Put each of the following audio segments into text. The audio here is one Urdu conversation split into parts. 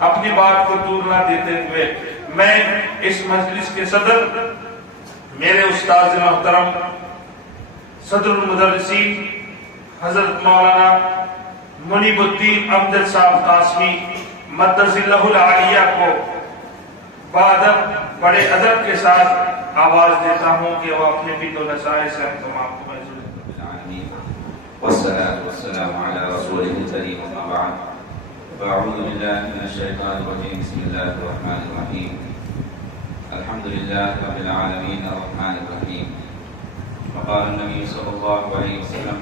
اپنی بات کو دور نہ دیتے ہوئے میں اس مجلس کے صدر میرے استاد محترم صدر المدرسین حضرت مولانا منیب الدین امجد صاحب قاسمی مدث اللہ العالیہ کو بادب بڑے ادب کے ساتھ آواز دیتا ہوں کہ وہ اپنے بیت و نصائح سے ہم تمام کو محضور والصلاة والسلام على رسوله الكريم أما بعد فأعوذ بالله من الشيطان الرجيم بسم الله الرحمن الرحيم الحمد لله رب العالمين الرحمن الرحيم وقال النبي صلى الله عليه وسلم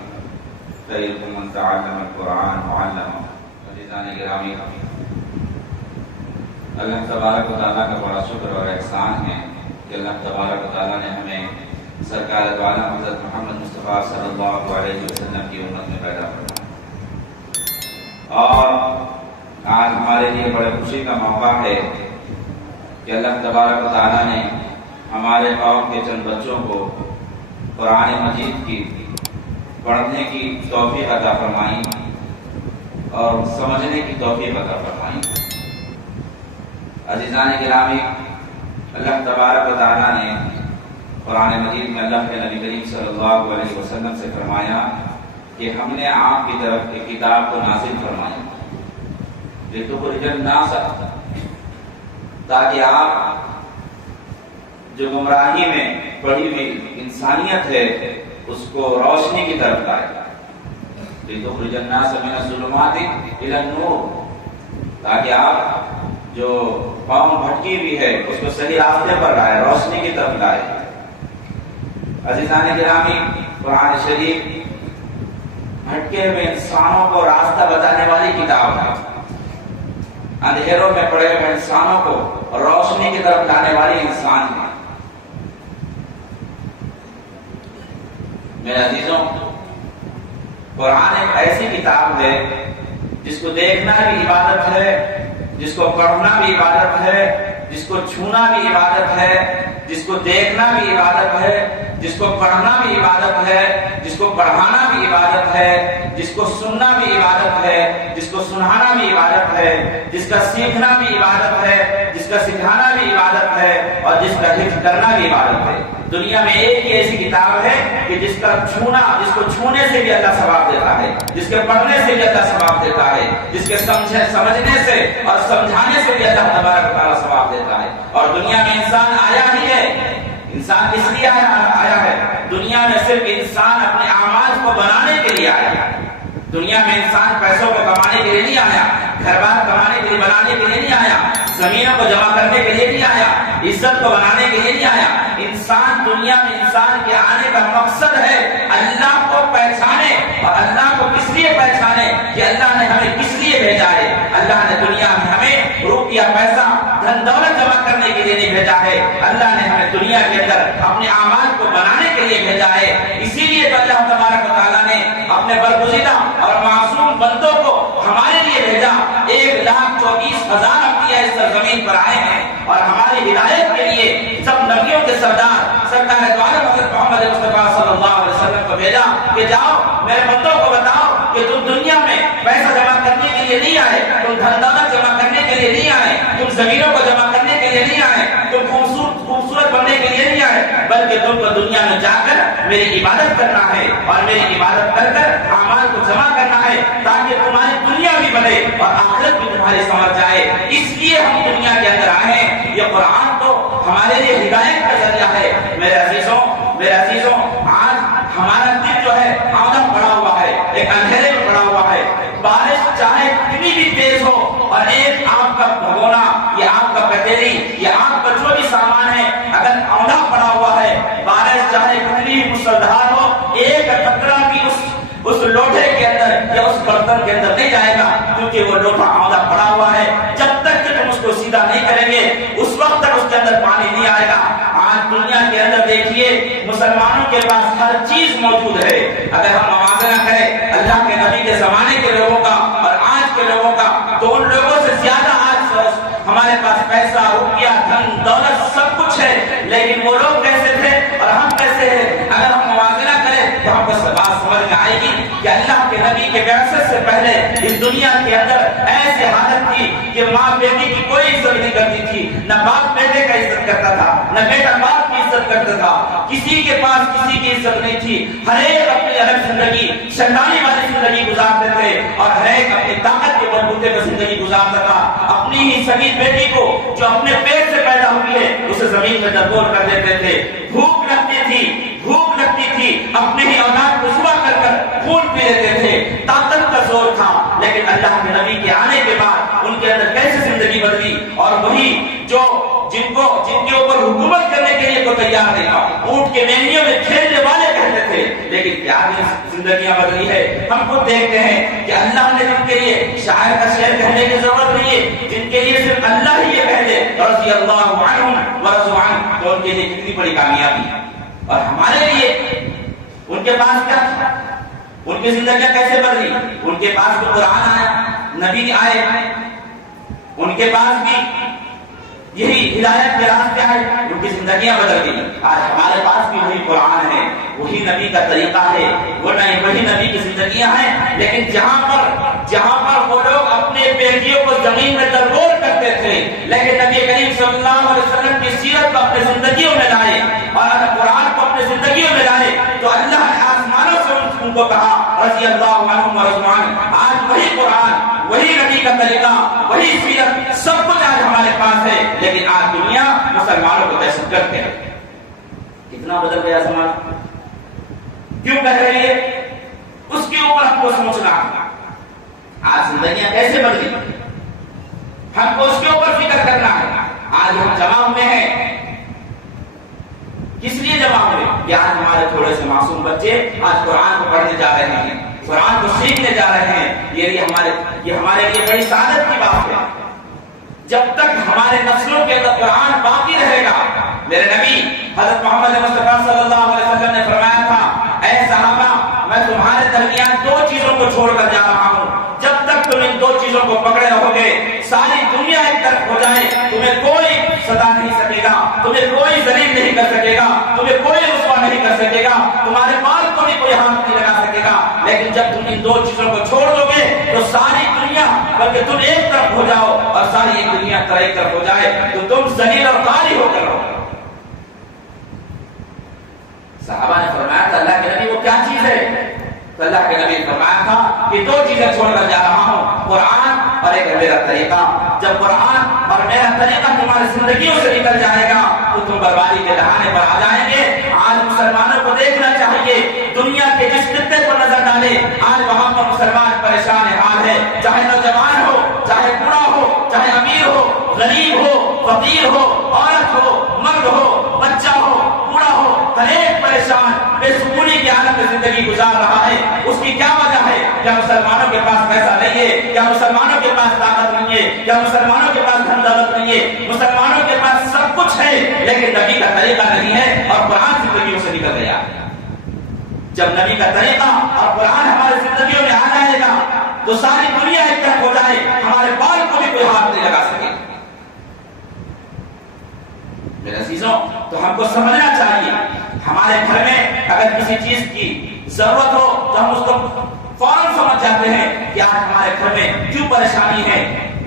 خيركم من تعلم القرآن وعلمه عزیزان گرامی اللہ تبارک و تعالیٰ کا بڑا شکر اور احسان ہے کہ اللہ تبارک و تعالیٰ نے ہمیں سرکار دو عالم حضرت محمد مصطفیٰ صلی اللہ علیہ وسلم کی امت میں پیدا فرمایا اور آج ہمارے لیے بڑے خوشی کا موقع ہے کہ اللہ تبارک و تعالیٰ نے ہمارے قوم کے چند بچوں کو قرآن مجید کی پڑھنے کی توفیق عطا فرمائی اور سمجھنے کی توفیق عطا فرمائی۔ عزیزان گرامی، اللہ تبارک و تعالیٰ نے قرآن مجید میں اللہ کے نبی کریم صلی اللہ علیہ وسلم سے فرمایا کہ ہم نے آپ کی طرف ایک کتاب کو نازل فرمائی لِتُخْرِجَ النَّاسَ، تاکہ آپ جو گمراہی میں پڑی ہوئی انسانیت ہے اس کو روشنی کی طرف لائے، لِتُخْرِجَ النَّاسَ مِنَ الظُّلُمَاتِ إِلَى النُّورِ، تاکہ آپ جو قوم بھٹکی ہوئی ہے اس کو صحیح راستے پر لائے، روشنی کی طرف لائے۔ عزیزان گرامی، قرآن شریف بھٹکے ہوئے انسانوں کو راستہ بتانے والی کتاب ہے، اندھیروں میں پڑے ہوئے انسانوں کو روشنی کی طرف لانے والی انسان ہے۔ میرے عزیزوں، قرآن ایک ایسی کتاب ہے جس کو دیکھنا بھی عبادت ہے، جس کو پڑھنا بھی عبادت ہے، جس کو چھونا بھی عبادت ہے، جس کو دیکھنا بھی عبادت ہے، جس کو پڑھنا بھی عبادت ہے، جس کو پڑھانا بھی عبادت ہے، جس کو سننا بھی عبادت ہے، جس کو سنانا بھی عبادت ہے، جس کا سیکھنا بھی عبادت ہے، جس کا سکھانا بھی عبادت ہے، اور جس کا حفظ کرنا بھی عبادت ہے۔ دنیا میں ایک ہی ایسی کتاب ہے کہ جس کا چھونا، جس کو چھونے سے بھی اللہ ثواب دیتا ہے، جس کے پڑھنے سے بھی اللہ ثواب دیتا ہے، جس کے سمجھنے سے اور سمجھانے سے بھی اللہ تبارک و تعالیٰ ثواب دیتا ہے۔ اور دنیا میں انسان آیا ہی ہے، انسان کس لیے آیا ہے؟ دنیا میں صرف انسان اپنے اعمال کو بنانے کے لیے آیا ہے۔ دنیا میں انسان پیسوں کو کمانے کے لیے نہیں آیا، گھر بار کمانے کے لیے بنانے کے لیے نہیں آیا، زمینوں کو جمع کرنے کے لیے نہیں آیا، عزت کو بنانے کے لیے نہیں آیا۔ انسان دنیا میں انسان کے آنے کا مقصد ہے اللہ کو پہچانے، اور اللہ کو کس لیے پہچانے کہ اللہ نے ہمیں کس لیے بھیجا ہے۔ اللہ نے دنیا میں ہمیں روپیہ پیسہ دھن دولت جمع کرنے کے لیے نہیں بھیجا ہے، اللہ نے ہمیں دنیا کے اندر اپنے اعمال کو بنانے کے لیے بھیجا ہے۔ اسی لیے تو اللہ تبارک و تعالیٰ نے اپنے برگزیدہ اور معصوم بندوں کو ہمارے لیے بھیجا۔ 1,24,000 انبیاء اس سرزمین پر آئے ہیں، اور ہماری ہدایت کے لیے سب نبیوں کے سردار سرکار دو عالم حضرت محمد مصطفیٰ صلی اللہ علیہ وسلم کو بھیجا کہ جاؤ میرے بندوں کو بتاؤ کہ تم دنیا میں پیسہ جمع کرنے کے لیے نہیں آئے، تم دھن دولت جمع کرنے کے لیے نہیں آئے، تم زمینوں کو جمع کرنے کے لیے نہیں آئے، تم خوبصورت بننے کے لیے نہیں آئے، بلکہ تم کو دنیا میں جا کر میری عبادت کرنا ہے، اور میری عبادت کر کر اعمال کو جمع کرنا ہے، تاکہ تمہاری دنیا بھی بنے اور آخرت بھی تمہاری سمجھ جائے۔ اس لیے ہم دنیا کے اندر آئے ہیں۔ یہ قرآن تو ہمارے لیے ہدایت کا ذریعہ ہے۔ میرے عزیزوں، آج ہمارا دل جو ہے آدھا پڑا ہوا ہے، ایک اندھیرے میں پڑا ہوا ہے۔ بارش چاہے کتنی بھی تیز ہو، اور ایک آگ کا بھگونا یا آگ کا پتیلی یا آگ کا جو بھی سامان ہے اگر آدھا پڑا ہوا ہے، بارش چاہے کتنی بھی مسلسل ہو، ایک قطرہ بھی اس لوٹے کے اندر یا اس برتن کے اندر نہیں جائے گا، کیونکہ وہ لوٹا آدھا پڑا ہوا ہے۔ جب تک کہ تم اس کو سیدھا نہیں کریں گے اس وقت تک اس کے اندر پانی نہیں آئے گا۔ آج دنیا کے اندر دیکھیے مسلمانوں کے پاس ہر چیز موجود ہے۔ اگر ہم موازنہ کریں اللہ کے نبی کے زمانے کے لوگوں کا اور آج کے لوگوں کا، تو ان لوگوں سے زیادہ آج ہمارے پاس پیسہ، روپیہ، دھن دولت سب کچھ ہے، لیکن وہ لوگ کیسے تھے اور ہم کیسے ہیں؟ اگر ہم موازنہ کریں تو ہم کو بات سمجھ میں آئے گی کہ کہ اللہ کے نبی کے بعثت سے پہلے اس دنیا کے اندر ایسی حالت تھی کہ ماں بیٹی کی کوئی عزت نہیں کرتی تھی، نہ باپ بیٹے کا عزت کرتا تھا، نہ بیٹا باپ کی عزت کرتا تھا، کسی کے پاس کسی کی عزت نہیں تھی، ہر ایک اپنی الگ زندگی شیطانی والی زندگی گزارتے تھے اور ہر ایک اپنی طاقت کے بلبوتے پر زندگی گزارتا تھا۔ اپنی ہی سگی بیٹی کو جو اپنے پیٹ سے پیدا ہوئی ہے اسے زمین میں دبول کر دیتے تھے، بھوک لگتی تھی اپنے ہی اولاد کو ذبح کر کر خون پی لیتے تھے، طاقت کا زور تھا، لیکن اللہ کے نبی کے آنے کے بعد ان کے اندر کیسے زندگی بدلی، اور وہی جو جن کے اوپر حکومت کرنے کے لیے کوئی تیار نہیں تھا، اونٹ کے مینیوں میں کھیلنے والے کہتے تھے، لیکن کیا زندگیاں بدلی ہے۔ ہم خود دیکھتے ہیں کہ اللہ نے جن کے لیے شاعر کا شعر کہنے کی ضرورت نہیں ہے، جن کے لیے صرف اللہ ہی یہ کہہ دے رضی اللہ عنہم ورضوا عنہ، تو ان کے لیے کتنی بڑی کامیابی۔ اور ہمارے لیے ان کے پاس کیا تھا، ان کی زندگیاں کیسے بدلی؟ ان کے پاس بھی قرآن آیا، نبی آئے، ان کے پاس بھی یہی ہدایت کے راستے آئے، ان کی زندگیاں بدل گئی۔ آج ہمارے پاس بھی وہی قرآن ہے، وہی نبی کا طریقہ ہے، وہی نبی کی زندگیاں ہیں، لیکن جہاں پر وہ لوگ اپنے بیٹیوں کو زمین میں دربور کرتے تھے، لیکن نبی کریم صلی اللہ علیہ وسلم کی سیرت کو اپنے زندگیوں میں لائے اور قرآن کو اپنے زندگیوں میں لائے، تو اللہ نے آسمانوں سے ان کو کہا رضی اللہ عنہم ورضوا عنہ۔ آج وہی قرآن، وہی نبی کا طریقہ، وہی سیرت، سب کچھ آج ہمارے پاس ہے، لیکن آج دنیا مسلمانوں کو دہشت گرد ہے۔ کتنا بدل گیا زمانہ، کیوں کہہ رہی ہے؟ اس کے اوپر ہم کو سوچنا، آج زندگیاں کیسے بدلی، ہم کو اس کے اوپر فکر کرنا ہے۔ آج ہم جمع ہوئے ہیں، کس لیے جمع ہوئے؟ کہ آج ہمارے تھوڑے سے معصوم بچے آج قرآن کو پڑھنے جا رہے ہیں، قرآن کو سیکھنے جا رہے ہیں۔ یہ ہمارے لیے بڑی سعادت کی بات ہے۔ جب تک ہمارے نسلوں کے اندر قرآن باقی رہے گا، میرے نبی حضرت محمد مصطفیٰ صلی اللہ علیہ وسلم نے فرمایا تھا، اے صحابہ میں تمہارے درمیان دو چیزوں کو چھوڑ کر جا رہا ہوں، جب تک تم ان دو چیزوں کو پکڑے رہو گے ساری دنیا ایک طرف ہو جائے تمہیں کوئی ستا نہیں سکے گا، تمہیں کوئی ذلیل نہیں کر سکے گا، تمہیں کوئی رسوا نہیں کر سکے گا، تمہارے مال کو بھی کوئی ہاتھ نہیں لگا سکے گا، لیکن جب تم ان دو چیزوں کو چھوڑ دو گے تو ساری دنیا، بلکہ تم ایک طرف ہو جاؤ اور ساری ایک دنیا ایک طرف ہو جائے تو تم ذلیل اور قاری ہو کر رہو۔ صحابہ نے فرمایا تھا اللہ کے نبی وہ کیا چیز ہے؟ تو اللہ کے نبی نے فرمایا تھا کہ دو چیزیں چھوڑ کر جا رہا ہوں، قرآن اور ایک میرا طریقہ۔ جب قرآن اور میرا طریقہ تمہاری زندگیوں سے نکل جائے گا تو تم بربادی کے دہانے پر آ جائیں گے۔ آج مسلمانوں کو دیکھنا چاہیے، دنیا کے جس خطے پر نظر ڈالے آج وہاں پر مسلمان پریشان حال ہے، چاہے نوجوان ہو، چاہے بوڑھا ہو، چاہے امیر ہو، غریب ہو، فقیر ہو، عورت ہو، مرد ہو، بچہ ہو، بوڑھا ہو، ہر ایک پریشان بے سکونی کی حالت میں زندگی گزار رہا ہے۔ اس کی کیا وجہ ہے؟ کیا مسلمانوں کے پاس پیسہ نہیں ہے؟ کیا مسلمانوں کے پاس طاقت نہیں ہے؟ کیا مسلمانوں کے پاس دھن دولت نہیں ہے؟ مسلمانوں کے پاس سب کچھ ہے، لیکن نبی کا طریقہ نہیں ہے اور قرآن زندگیوں سے نکل گیا۔ جب نبی کا طریقہ اور قرآن ہماری زندگیوں میں آ جائے گا تو ساری دنیا ایک طرف ہو جائے، ہمارے بال کو بھی کوئی ہاتھ نہیں لگا سکے۔ میرے عزیزوں، تو ہم کو سمجھنا چاہیے ہمارے گھر میں اگر کسی چیز کی ضرورت ہو تو ہم اس کو فوراً سمجھ جاتے ہیں کہ آج ہمارے گھر میں کیوں پریشانی ہے،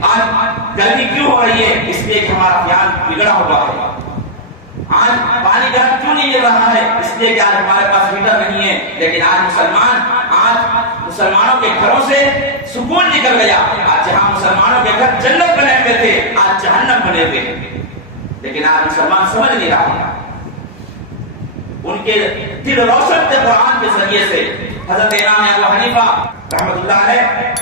آج گرمی کیوں ہو رہی ہے، اس لیے کہ ہمارا خیال بگڑا ہوا ہے۔ آج پانی گرم کیوں نہیں مل رہا ہے، اس لیے کہ آج ہمارے پاس ہیٹر نہیں ہے۔ لیکن آج مسلمانوں کے گھروں سے سکون نکل گیا۔ آج جہاں مسلمانوں کے گھر جنت بنے ہوئے تھے آج جہنم بنے ہوئے ہیں، لیکن آج مسلمان سمجھ نہیں رہا۔ ان کے دل روشن تھے قرآن کے ذریعے سے۔ حضرت امام ابو حنیفہ رحمۃ اللہ علیہ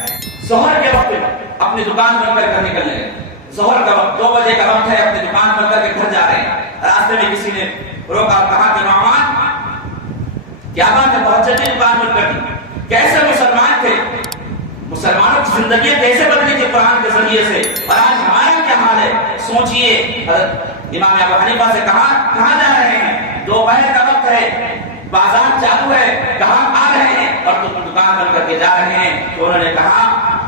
ظہر کے وقت اپنی دکان بند کر نکلنے لگے۔ ظہر کا وقت 2 بجے کا وقت ہے، اپنی دکان بند کر کے گھر جا رہے ہیں۔ راستے میں کسی نے روکا، کہا کہ نعمان کیا بات ہے، بہت جلدی دکان بند کر دی؟ کیسے مسلمان تھے، مسلمانوں کی زندگی کیسے بدلی تھی قرآن کے ذریعے سے، اور آج ہمارا کیا حال ہے؟ سوچئے۔ حضرت امام ابو حنیفہ سے کہا کہاں جا رہے ہیں؟ دوپہر کا وقت ہے، بازار چالو ہے، کہاں آ رہے ہیں اور تم دکان بند کر کے جا رہے ہیں؟ تو انہوں نے کہا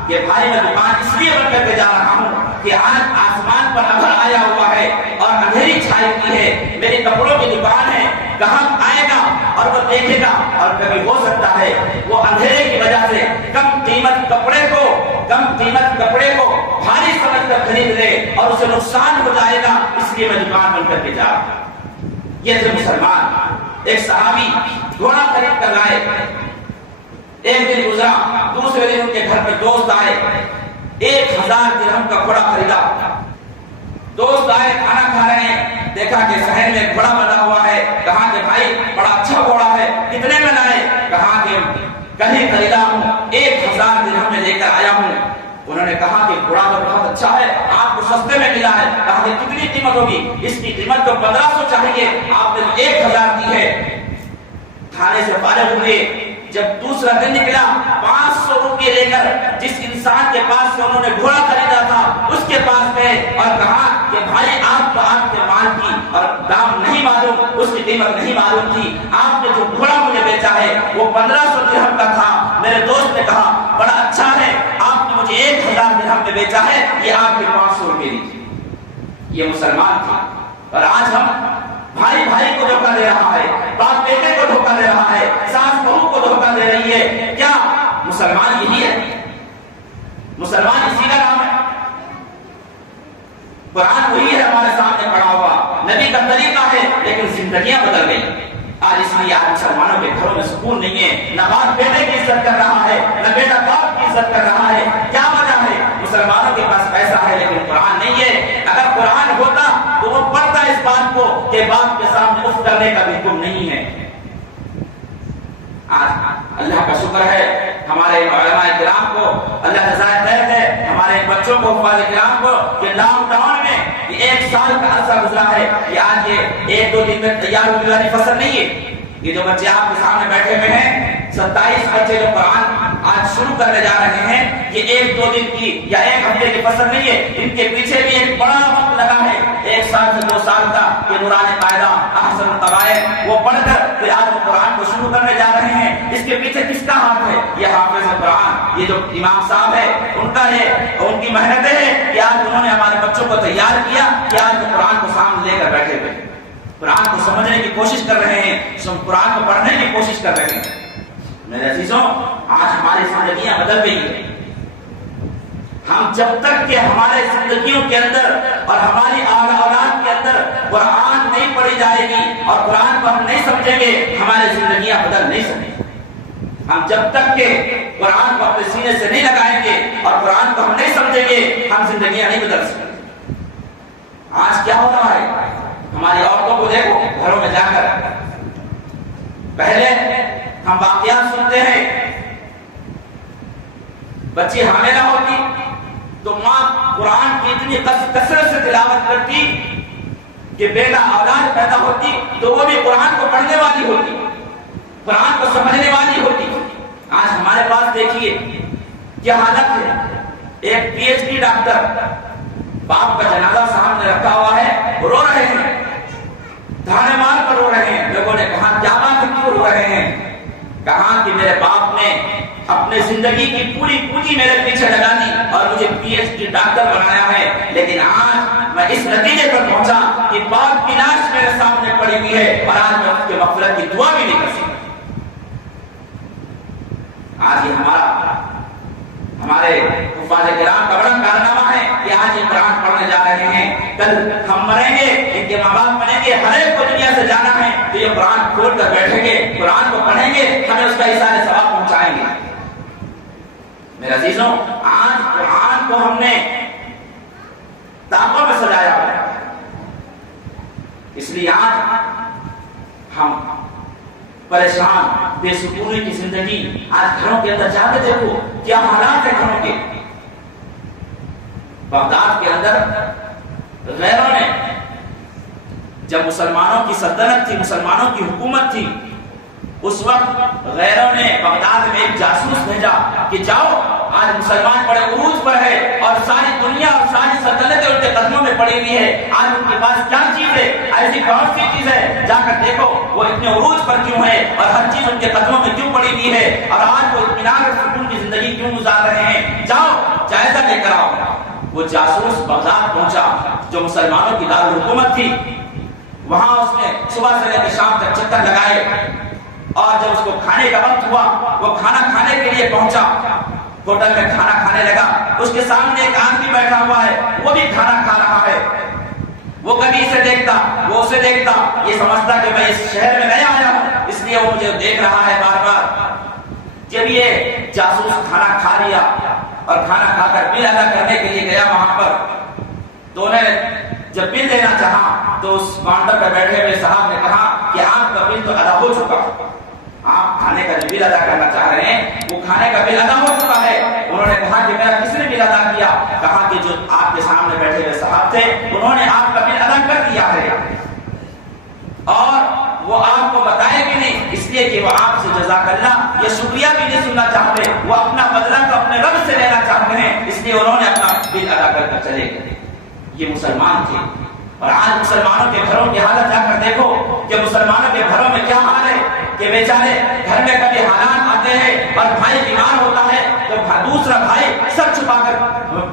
کہ بھائی میں دکان اس لیے بند کر کے جا رہا ہوں کہ آج آسمان پر ابر آیا ہوا ہے اور اندھیری چھائی ہوئی ہے، میری کپڑوں کی دکان ہے، کہاں آئے گا اور وہ دیکھے گا، اور کبھی ہو سکتا ہے وہ اندھیرے کی کر خرید لے اور اسے نقصان ہو جائے گا، اس لیے میں دکان بند کر کے جا رہا ہوں۔ یہ تھے مسلمان۔ ایک صحابی گھوڑا خرید کر لائے، ایک دن گزرا، دوسرے دن ان کے گھر پہ دوست آئے، 1000 درہم کا گھوڑا خریدا۔ دوست آئے، کھانا کھا رہے ہیں، دیکھا کہ صحن میں گھوڑا بنا ہوا ہے، کہا کہ بھائی بڑا اچھا گھوڑا ہے، کتنے میں لائے؟ کہا کہ کہیں خریدا ہوں، 1000 درہم میں لے کر آیا ہوں۔ انہوں نے کہا کہ گھوڑا تو بہت اچھا ہے، آپ کو سستے میں ملا ہے۔ کہا کہ کتنی قیمت ہوگی؟ اس کی قیمت تو 1500 چاہیے، آپ نے 1000 دی ہے۔ کھانے سے فارغ ہوئے، جب دوسرا دن نکلا 500 روپے لے کر جس انسان کے پاس سے انہوں نے گھوڑا خریدا تھا اس کے پاس گئے اور کہا کہ بھائی آپ کو آپ کے مال کی اور دام نہیں معلوم، اس کی قیمت نہیں معلوم تھی، آپ نے جو گھوڑا مجھے بیچا ہے وہ 1500 درہم کا تھا۔ میرے دوست نے کہا بڑا اچھا ہے، آپ نے مجھے 1000 درہم میں بیچا ہے، یہ آپ کے 500 روپے دیجیے۔ یہ مسلمان تھے۔ اور آج ہم بھائی بھائی کو دھوکہ دے رہا ہے، باپ بیٹے کو دھوکہ دے رہا ہے، ساس بہو کو دھوکہ دے رہی ہے۔ کیا مسلمان یہی ہے؟ مسلمان اسی کا نام ہے؟ قرآن وہی ہے ہمارے سامنے پڑا ہوا، نبی کا طریقہ ہے، لیکن زندگیاں بدل گئی۔ آج اس لیے آج مسلمانوں کے گھروں میں سکون نہیں ہے، نہ باپ بیٹے کی عزت کر رہا ہے، نہ بیٹا باپ کی عزت کر رہا ہے۔ کیا وجہ ہے؟ مسلمانوں کے پاس پیسہ ہے لیکن قرآن نہیں ہے۔ اگر قرآن ہوتا تو وہ پڑھتا اس بات کو کہ باپ کے سامنے اف کرنے کا بھی حکم نہیں ہے۔ آج اللہ کا شکر ہے ہمارے علماء کرام کو اللہ جزائے خیر ہے، ہمارے بچوں کو حفاظ کرام کو کہ لاک ڈاؤن میں یہ 1 سال کا عرصہ گزرا ہے کہ آج یہ 1-2 دن میں تیار ہونے والی فصل نہیں ہے۔ یہ جو بچے آپ کے سامنے بیٹھے ہوئے ہیں، 27 بچے جو قرآن آج شروع کرنے جا رہے ہیں، یہ 1-2 دن کی یا 1 ہفتے کی فصل نہیں ہے، ان کے پیچھے بھی ایک بڑا وقت لگا ہے، 1 سال سے 2 سال کا کہ نورانی قاعدہ احسن القواعد وہ پڑھ کر پھر آج قرآن کو شروع کرنے جا رہے ہیں۔ اس کے پیچھے کس کا ہاتھ ہے؟ یہ حافظ قرآن، یہ جو امام صاحب ہے ان کا یہ ان کی محنتیں ہیں کہ آج انہوں نے ہمارے بچوں کو تیار کیا کہ آج وہ قرآن کو سامنے لے کر بیٹھے ہوئے ہیں، قرآن کو سمجھنے کی کوشش کر رہے ہیں، قرآن کو پڑھنے کی کوشش کر رہے ہیں۔ میرے عزیزوں، آج ہماری زندگیاں بدل گئی ہیں۔ ہم جب تک کہ ہمارے زندگیوں کے اندر اور ہماری اولاد کے اندر قرآن نہیں پڑھی جائے گی اور قرآن کو ہم نہیں سمجھیں گے، ہماری زندگیاں بدل نہیں سکیں۔ ہم جب تک کہ قرآن کو اپنے سینے سے نہیں لگائیں گے اور قرآن کو ہم نہیں سمجھیں گے، ہم زندگیاں نہیں بدل سکیں۔ آج کیا ہو رہا ہے؟ ہماری عورتوں کو دیکھو گھروں میں جا کر، پہلے ہم واقعات سنتے ہیں، بچی حاملہ ہوتی تو ماں قرآن کی اتنی کثرت سے تلاوت کرتی کہ بیٹا اولاد پیدا ہوتی تو وہ بھی قرآن کو پڑھنے والی ہوتی، قرآن کو سمجھنے والی ہوتی۔ آج ہمارے پاس دیکھیے کیا حالت ہے، ایک PhD ڈاکٹر باپ کا جنازہ سامنے رکھا ہوا ہے، رو رہے ہیں، دھانے مار کر رو رہے ہیں۔ لوگوں نے کہا کیا بات ہے، کیوں رو رہے ہیں؟ کہا کہ میرے باپ نے اپنے زندگی کی پوری پونجی میرے پیچھے لگا دی اور مجھے PhD ڈاکٹر بنایا ہے، لیکن آج میں اس نتیجے پر پہنچا کہ باپ کی لاش میرے سامنے پڑی ہوئی ہے اور آج میں اس کے مغفرت کی دعا بھی نہیں کر سکتا۔ آج یہ ہمارے حفاظ کرام کا بڑا کارنامہ ہے کہ آج یہ قرآن پڑھنے جا رہے ہیں، کل ہم مریں گے، ان کے ماں باپ مریں گے، ہر ایک کو دنیا سے جانا ہے تو یہ قرآن کھول کر بیٹھیں گے، قرآن کو پڑھیں گے، ہمیں اس کا اثار ثواب پہنچائیں گے۔ میرے عزیزوں، آج قرآن کو ہم نے طاقوں میں سجایا ہوا ہے، اس لیے آج ہم پریشان، بے سکونی کی زندگی۔ آج گھروں کے اندر جا کے دیکھو کیا حالات ہے گھروں کے۔ بغداد کے اندر غیروں نے، جب مسلمانوں کی سلطنت تھی، مسلمانوں کی حکومت تھی، اس وقت غیروں نے بغداد میں ایک جاسوس بھیجا کہ جاؤ، آج مسلمان بڑے عروج پر ہے اور ساری دنیا اور ساری سلطنتیں ان کے قدموں میں پڑی ہوئی ہے، آج ان کے پاس کیا چیز ہے، ایسی کون سی چیز ہے، جا کر دیکھو وہ اتنے عروج پر کیوں ہے اور ہر چیز ان کے قدموں میں کیوں پڑی ہوئی ہے، اور آج وہ اطمینان اور سکون کی زندگی کیوں گزار رہے ہیں، جاؤ جائزہ لے کر آؤ۔ وہ جاسوس بغداد پہنچا جو مسلمانوں کی دارالحکومت تھی، وہاں اس نے صبح سے لے کر شام تک چکر لگائے، اور جب اس کو کھانے کا وقت ہوا وہ کھانا کھانے کے لیے پہنچا، ہوٹل میں کھانا کھانے لگا، اس کے سامنے ایک آدمی بیٹھا ہوا ہے، وہ بھی کھانا کھا رہا ہے، وہ کبھی اسے دیکھتا، وہ اسے دیکھتا، یہ سمجھتا کہ میں اس شہر میں نیا آیا ہوں اس لیے وہ مجھے دیکھ رہا ہے بار بار۔ جب یہ جاسوس کھانا کھا لیا اور کھانا کھا کر بل ادا کرنے کے لیے گیا وہاں پر، تو انہیں جب بل دینا چاہا تو اس کاؤنٹر پر بیٹھے ہوئے صاحب نے کہا کہ آپ کا بل تو ادا ہو چکا، آپ کھانے کا جو بل ادا کرنا چاہ رہے ہیں وہ کھانے کا بل ادا ہو چکا ہے۔ انہوں نے کہا کہ میرا کس نے بل ادا کیا؟ کہا کہ جو آپ کے سامنے بیٹھے ہوئے صاحب تھے انہوں نے آپ کا بل ادا کر دیا ہے، اور وہ آپ کو بتائے بھی نہیں، اس لیے کہ وہ آپ سے جزاک اللہ یہ شکریہ بھی نہیں سننا چاہتے، وہ اپنا بدلہ تو اپنے رب سے لینا چاہتے ہیں، اس لیے انہوں نے اپنا بل ادا کر کر چلے گئے۔ یہ مسلمان تھے، اور آج مسلمانوں کے گھروں کی حالت جا کر دیکھو کہ مسلمانوں کے گھروں میں کیا حال ہے کہ بیچارے گھر میں کبھی حالات آتے ہیں اور بھائی بیمار ہوتا ہے تو دوسرا بھائی سر چھپا کر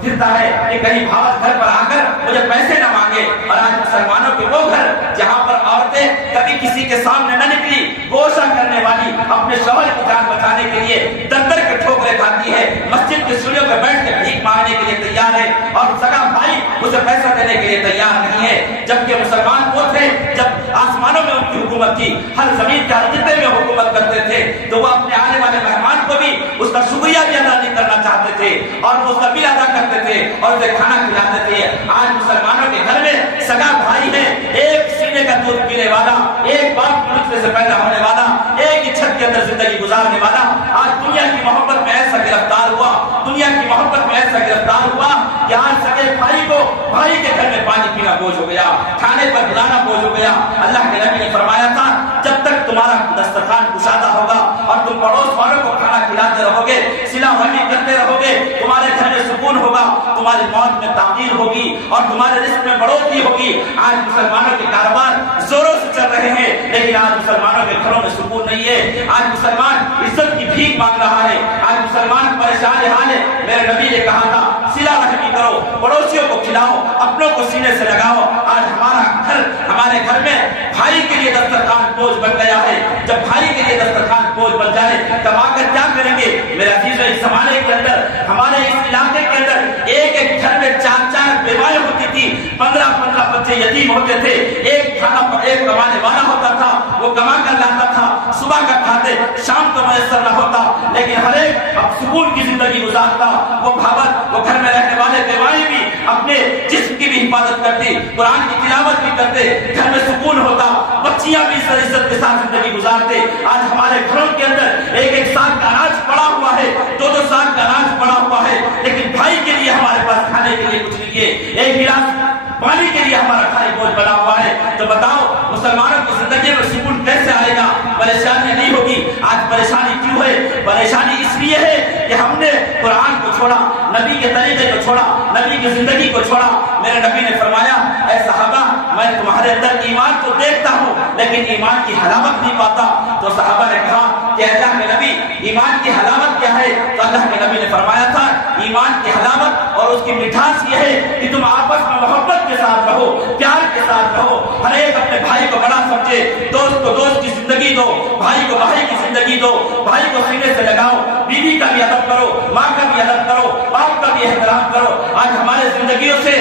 پھرتا ہے کہ کہیں بھاوت گھر پر آ کر مجھے پیسے نہ مانگے۔ اور آج مسلمانوں کے وہ گھر جہاں پر عورتیں کبھی کسی کے سامنے نہ نکلی، گوشہ کرنے والی اپنے شوہر کی جان بچانے کے لیے در در کے ٹھوکریں کھاتی ہے، مسجد کے سیڑھیوں پہ بیٹھ کے بھیک مانگنے کے لیے تیار ہے، اور سگا بھائی اسے پیسہ دینے کے لیے تیار نہیں ہے۔ جبکہ مسلمان وہ تھے جب آسمانوں میں ان کی حکومت تھی، ہر زمین کے ہر خطے میں حکومت کرتے تھے، تو وہ اپنے آنے والے مہمان کو بھی اس کا شکریہ بھی ادا نہیں کرنا چاہتے تھے، اور وہ اس کا بل ادا کرتے تھے اور اسے کھانا کھلاتے تھے۔ آج مسلمانوں کے گھر میں سگا بھائی ہے، ایک سینے کا دودھ پینے والا، ایک باپ کے نطفے سے پیدا ہونے والا، ایک ہی چھت کے اندر زندگی گزارنے والا، آج دنیا کی محبت میں ایسا گرفتار ہوا، دنیا کی محبت میں ایسا گرفتار ہوا کہ آج سگے بھائی کو بھائی کے گھر میں پانی پینا بوجھ ہو گیا، کھانے پر بلانا بوجھ ہو گیا۔ اللہ کے نبی نے فرمایا تھا جب تک تمہارا دسترخوان کشادہ ہوگا اور تم پڑوس والوں کو کھانا کھلاتے رہو گے، صلہ رحمی کرتے رہو گے، تمہارے گھر میں سکون ہوگا، تمہاری موت میں تاخیر ہوگی اور تمہارے رزق میں بڑھوتری ہوگی۔ آج مسلمانوں کے کاروبار زوروں سے چل رہے ہیں، لیکن آج مسلمانوں کے گھروں میں سکون نہیں ہے۔ آج مسلمان عزت کی بھیک مانگ رہا ہے، آج مسلمان پریشان حال ہے۔ میرے نبی نے کہا تھا صلہ رحمی کرو، پڑوسیوں کو کھلاؤ، اپنوں کو سینے سے لگاؤ۔ آج ہمارے گھر میں بھائی کے لیے دسترخوان بوجھ بن گیا ہے۔ جب بھائی کے لیے دسترخوان بوجھ بن جائے کما کر کیا کریں گے؟ میرے عزیزو، اس زمانے کے اندر ہمارے اس علاقے کے اندر ایک ایک گھر میں 4 بیوائیں ہوتی تھی، 15 بچے یتیم ہوتے تھے، ایک کمانے والا ہوتا تھا، وہ کما کر لاتا تھا، صبح کا کھاتے شام کو میسر نہ ہوتا، لیکن ہر ایک اب سکون کی زندگی گزارتا۔ وہ بھاوت، وہ گھر میں رہنے والے بیوائیں بھی اپنے جسم کی بھی حفاظت کرتی، قرآن کی تلاوت بھی کرتے، گھر میں سکون ہوتا، بچیاں بھی عزت کے ساتھ زندگی گزارتے۔ آج ہمارے گھروں کے اندر ایک سال کا اناج پڑا ہوا ہے، 2 سال کا اناج پڑا ہوا ہے، لیکن بھائی کے لیے ہمارے پاس کھانے کے لیے کچھ نہیں ہے، ایک گلاس پانی کے لیے ہمارا کھائی بوجھ بنا ہوا ہے۔ تو بتاؤ مسلمانوں کی زندگی میں سکون کیسے آئے گا؟ پریشانی نہیں ہوگی۔ آج پریشانی کیوں ہے؟ پریشانی اس لیے ہے کہ ہم نے قرآن کو چھوڑا، نبی کے طریقے کو چھوڑا، نبی کی زندگی کو چھوڑا۔ میرے نبی نے فرمایا اے صحابہ میں تمہارے اندر ایمان تو دیکھتا ہوں لیکن ایمان کی حلاوت نہیں پاتا۔ تو صحابہ نے کہا کہ اللہ کے نبی ایمان کی حلاوت کیا ہے؟ تو اللہ کے نبی نے فرمایا تھا ایمان کی حلاوت اور اس کی مٹھاس یہ ہے کہ تم آپس میں محبت کے ساتھ رہو، پیار کے ساتھ رہو، ہر ایک اپنے بھائی کو بڑا سمجھے، دوست کو دوست کی زندگی دو، بھائی کو بھائی کی زندگی دو، بھائی کو سینے سے لگاؤ، بیوی کا بھی ادب کرو، ماں کا بھی ادب کرو، باپ کا بھی احترام کرو۔ آج ہمارے زندگیوں سے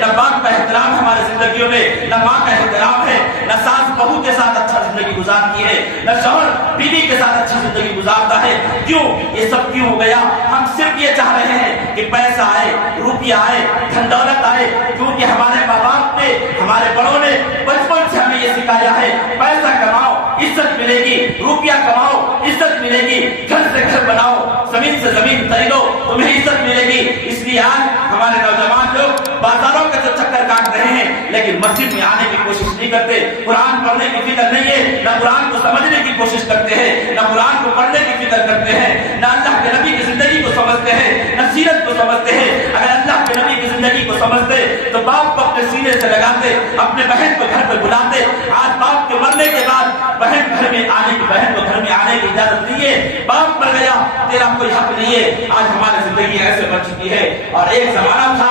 نہ باپ کا احترام ہمارے زندگیوں میں، نہ ماں کا احترام ہے، نہ ساس بہو کے ساتھ اچھا زندگی گزارتی ہے، نہ شوہر بیوی کے ساتھ اچھی زندگی گزارتا ہے۔ کیوں؟ یہ سب کیوں ہو گیا؟ ہم صرف یہ چاہ رہے ہیں کہ پیسہ آئے، روپیہ آئے، دھن دولت آئے، کیونکہ ہمارے ماں باپ نے، ہمارے بڑوں نے بچپن سے ہمیں یہ سکھایا ہے پیسہ کماؤ عزت ملے گی، روپیہ کماؤ عزت ملے گی، گھر سے گھر بناؤ، زمین سے زمین خریدو تمہیں عزت ملے گی۔ اس لیے آج ہمارے نوجوان لوگ بازاروں کے تو چکر کاٹ رہے ہیں لیکن مسجد میں آنے کی کوشش نہیں کرتے، قرآن پڑھنے کی فکر نہیں ہے، نہ قرآن کو سمجھنے کی کوشش کرتے ہیں، نہ قرآن کو پڑھنے کی فکر کرتے ہیں، نہ اللہ کے نبی کی زندگی کو سمجھتے ہیں، نہ سیرت کو سمجھتے ہیں۔ اگر اللہ کے نبی کی زندگی کو سمجھتے تو باپ کو اپنے سینے سے لگاتے، اپنے بہن کو گھر پہ بلاتے۔ آج باپ کے مرنے کے بعد بہن کو گھر میں آنے کی اجازت نہیں ہے، باپ مر گیا تیرا کوئی حق نہیں ہے۔ آج ہماری زندگی ایسے بن چکی ہے۔ اور ایک زمانہ تھا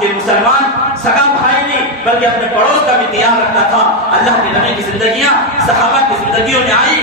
کہ مسلمان سگا بھائی نہیں بلکہ اپنے پڑوس کا بھی خیال رکھتا تھا۔ اللہ کے نبی کی زندگیاں صحابہ کی زندگیوں میں آئی،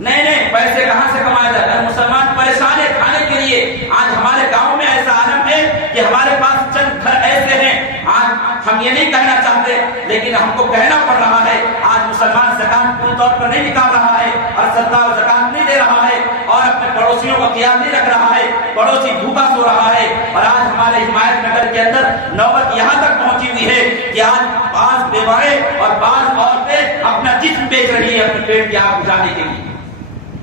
نہیں نہیں پیسے کہاں سے کمائے جاتے ہیں؟ مسلمان پریشان ہے کھانے کے لیے. آج ہمارے گاؤں میں ایسا عالم ہے کہ ہمارے پاس چند گھر ایسے ہیں. آج ہم یہ نہیں کہنا چاہتے لیکن ہم کو کہنا پڑ رہا ہے. آج مسلمان زکات پوری طور پر نہیں نکال رہا ہے اور صدقہ و زکات نہیں دے رہا ہے اور اپنے پڑوسیوں کا خیال نہیں رکھ رہا ہے. پڑوسی بھوکا سو رہا ہے. اور آج ہمارے حمایت نگر کے اندر نوبت یہاں تک پہنچی ہوئی ہے کہ آج بعض بیوائیں اور بعض عورتیں اپنا جسم بیچ رہی ہے اپنے پیٹ کی آگ بجھانے کے لیے.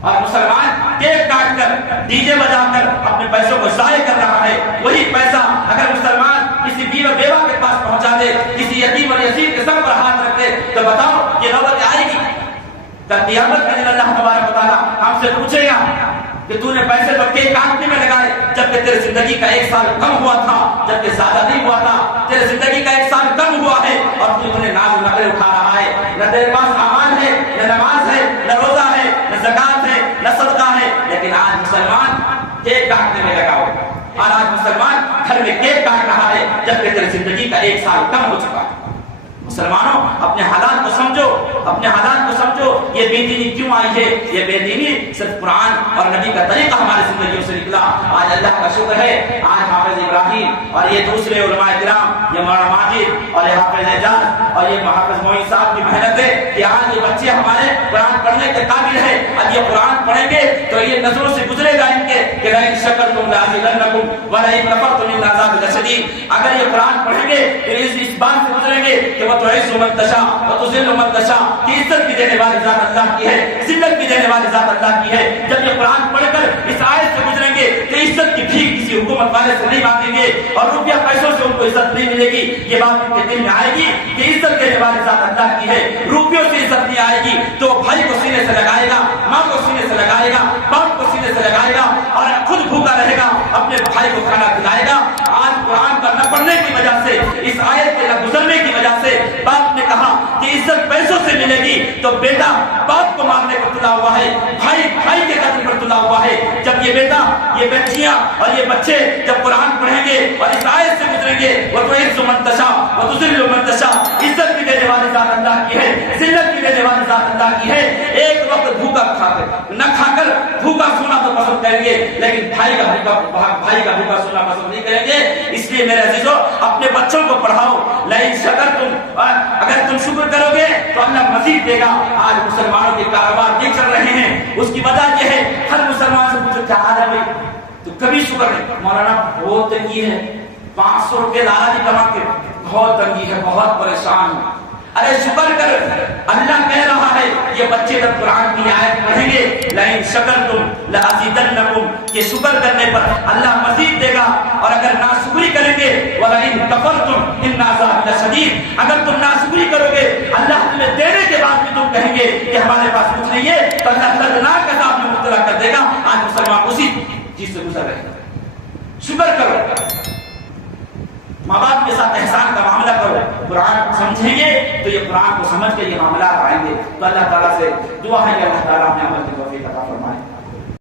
اور مسلمان کیک کاٹ کر ڈی جے بجا کر اپنے پیسوں کو ضائع کر رہا ہے. وہی پیسہ اگر مسلمان کسی بیوہ کے پاس پہنچا دے, کسی یتیم اور یتیم کے سر پر ہاتھ رکھ دے, تو بتاؤ یہ نوبت آئے گی. قیامت کا دن اللہ تبارک و تعالیٰ ہم سے پوچھے گا کہ تو نے پیسے تو کیک کاٹنے میں لگائے جبکہ تیرے زندگی کا 1 سال کم ہوا تھا, جبکہ زیادہ نہیں ہوا تھا. تیرے زندگی کا 1 سال کم ہوا ہے اور تو انہیں ناز و نخرے اٹھا رہا ہے. نہ تیرے پاس اعمال ہے, نہ نماز ہے, نہ روزہ ہے, نہ زکات ہے, نہ صدقہ ہے. لیکن آج مسلمان کیک کاٹنے میں لگا ہوا ہے اور آج مسلمان گھر میں کیک کاٹ رہا ہے جبکہ تیرے زندگی کا 1 سال کم ہو چکا ہے. مسلمانوں اپنے حالات کو سمجھو, اپنے حالات کو سمجھو. یہ بے دینی کیوں آئی ہے؟ یہ بے دینی صرف قرآن اور نبی کا طریقہ ہماری زندگیوں سے نکلا. آج اللہ کا شکر ہے آج حافظ ابراہیم اور یہ دوسرے علماء کرام, یہ مولانا ماجد اور یہ حافظ اعجاز اور یہ حافظ معین صاحب کی محنت ہے کہ آج یہ بچے ہمارے قرآن پڑھنے کے قابل ہیں. اب یہ قرآن پڑھیں گے تو یہ نظروں سے گزرے گا ان کے کہ لئن شکرتم لازیدنکم ولئن کفرتم ان عذاب لشدید. اگر یہ قرآن پڑھیں گے تو اس بات سے گزریں گے کہ وتعز من تشاء وتذل من تشاء, کہ عزت بھی دینے والی ذات اللہ کی ہے, ذلت بھی دینے والی ذات اللہ کی ہے. جب یہ قرآن پڑھ کر اس آیت سے گزریں گے تو عزت کی بھیک کسی حکومت والے سے نہیں مانگیں گے اور روپیہ پیسوں سے ان کو عزت نہیں ملے گی. یہ بات ان کے دل میں آئے گی کہ عزت دینے والی ذات اللہ کی ہے. روپیوں سے عزت نہیں آئے گی تو بھائی کو سینے سے لگائے گا, ماں کو سینے سے لگائے گا, باپ کو سینے سے لگائے گا اور خود بھوکا رہے گا, اپنے بھائی کو کھانا کھلائے گا. آج قرآن کا نہ پڑھنے کی وجہ سے, اس آیت کے نہ گزرنے کی وجہ سے باپ نے کہا کہ عزت پیسوں سے ملے گی تو بیٹا باپ کو مارنے پر تلا ہوا ہے, بھائی بھائی کے قتل پر تلا ہوا ہے. جب یہ بیٹا, یہ بچیاں اور یہ بچے جب قرآن پڑھیں گے اور اس آیت سے گزریں گے وتعز من تشاء وتذل من تشاء, عزت بھی دینے والی ذات اللہ کی ہے, ذلت بھی دینے والی ذات اللہ کی ہے. ایک وقت بھوکا نہ کھا کر بھوکا سونا تو پسند کریں گے لیکن بھائی کا بھوکا سونا پسند نہیں کریں گے. اس لیے میرے عزیزو اپنے بچوں کو پڑھاؤ. لئن شکرتم, اگر تم شکر کرو گے تو اللہ مزید دے گا. آج مسلمانوں کے کاروبار نہیں چل رہے ہیں, اس کی وجہ یہ ہے ہر مسلمان سے پوچھو کیا حال ہے بھائی, تو کبھی شکر نہیں. مولانا بہت تنگی ہے, 500 روپے لانا نہیں کما کے, بہت تنگی ہے, بہت پریشان ہوں. ارے شکر کر, اللہ کہہ رہا ہے یہ بچے جب قرآن کی آیت پڑھیں گے لئن شکرتم لازیدنکم, کہ شکر کرنے پر اللہ مزید دے گا. اور اگر ناشکری کریں گے ولئن کفرتم ان عذاب لشدید, اگر تم ناشکری کرو گے اللہ تمہیں دینے کے بعد بھی تم کہیں گے کہ ہمارے پاس کچھ نہیں ہے تو اللہ دردناک عذاب میں مبتلا کر دے گا. آج مسلمان اسی چیز سے گزر رہے ہیں. شکر کرو, ماں باپ کے ساتھ احسان کا معاملہ کرو. قرآن سمجھیں گے تو یہ قرآن کو سمجھ کے یہ معاملات آئیں گے. تو اللہ تعالیٰ سے دعا ہے کہ اللہ تعالیٰ ہمیں عمل کی توفیق